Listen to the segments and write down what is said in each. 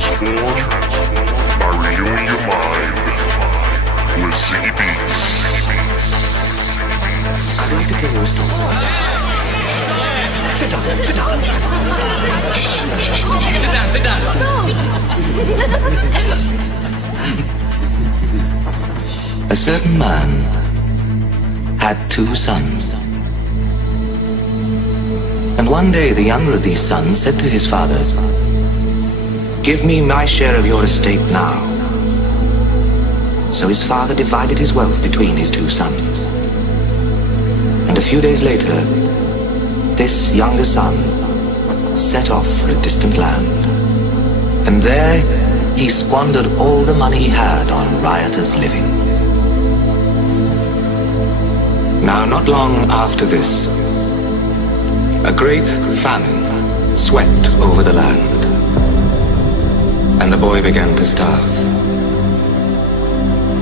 transform by renewing your mind with Ziggy Beats. I'd like to tell you a story. Sit down, sit down. Sit down. A certain man had 2 sons. And one day the younger of these sons said to his father, "Give me my share of your estate now." So his father divided his wealth between his 2 sons. And a few days later, this younger son set off for a distant land. And there he squandered all the money he had on riotous living. Now, not long after this, a great famine swept over the land, and the boy began to starve.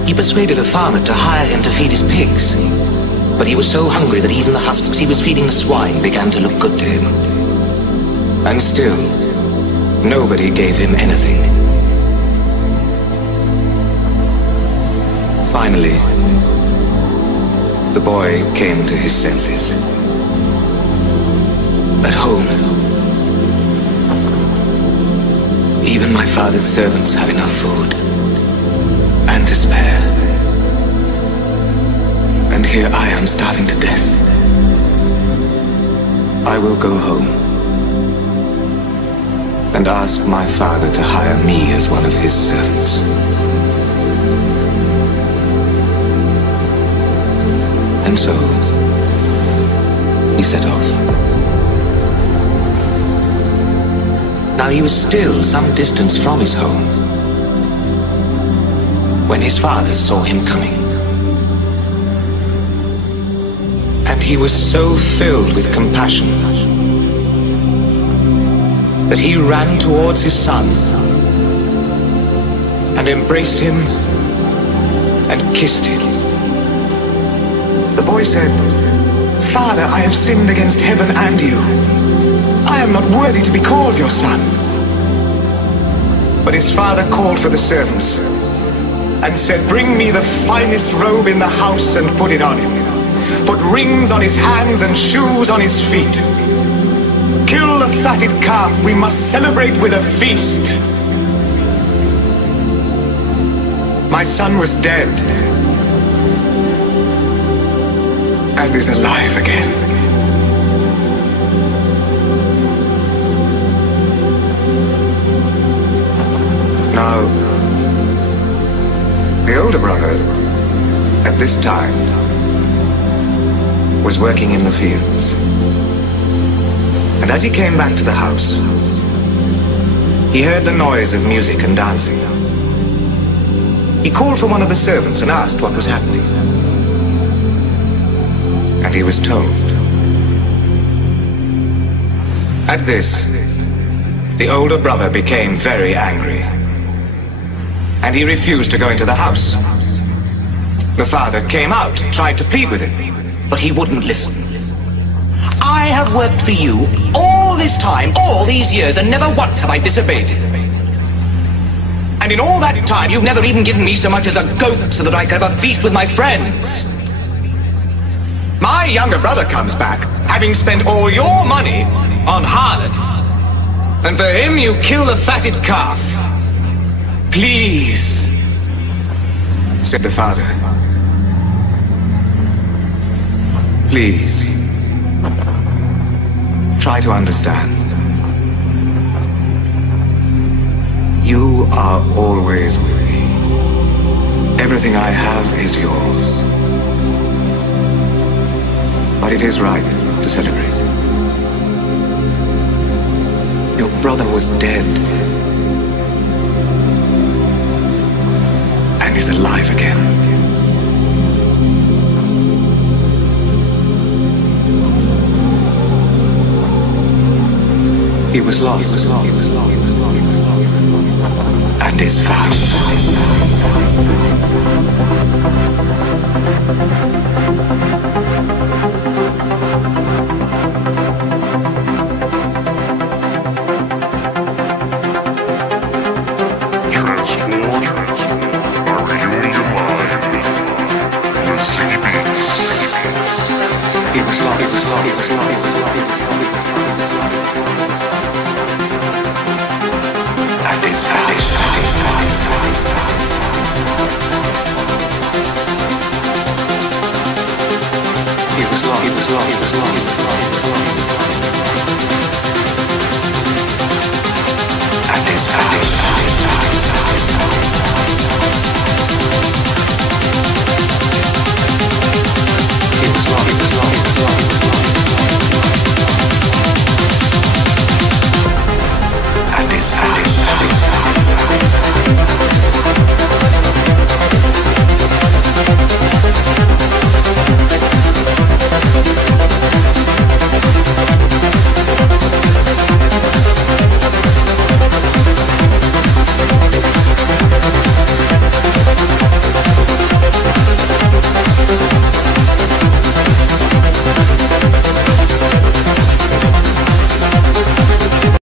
He persuaded a farmer to hire him to feed his pigs, but he was so hungry that even the husks he was feeding the swine began to look good to him. And still, nobody gave him anything. Finally, the boy came to his senses. At home, even my father's servants have enough food and to spare. And here I am starving to death. I will go home and ask my father to hire me as one of his servants. And so, he set off. Now he was still some distance from his home when his father saw him coming. And he was so filled with compassion that he ran towards his son and embraced him and kissed him. The boy said, "Father, I have sinned against heaven and you. I am not worthy to be called your son." But his father called for the servants and said, "Bring me the finest robe in the house and put it on him. Put rings on his hands and shoes on his feet. Kill the fatted calf, we must celebrate with a feast." My son was dead and is alive again. Now, the older brother, at this time, was working in the fields. And as he came back to the house, he heard the noise of music and dancing. He called for one of the servants and asked what was happening. And he was told. At this, the older brother became very angry, and he refused to go into the house. The father came out, tried to plead with him, but he wouldn't listen. "I have worked for you all this time, all these years, and never once have I disobeyed you. And in all that time, you've never even given me so much as a goat so that I could have a feast with my friends. My younger brother comes back, having spent all your money on harlots, and for him you kill the fatted calf. Please," said the father, "please, try to understand. You are always with me. Everything I have is yours. But it is right to celebrate. Your brother was dead and is alive again. He was lost and is found."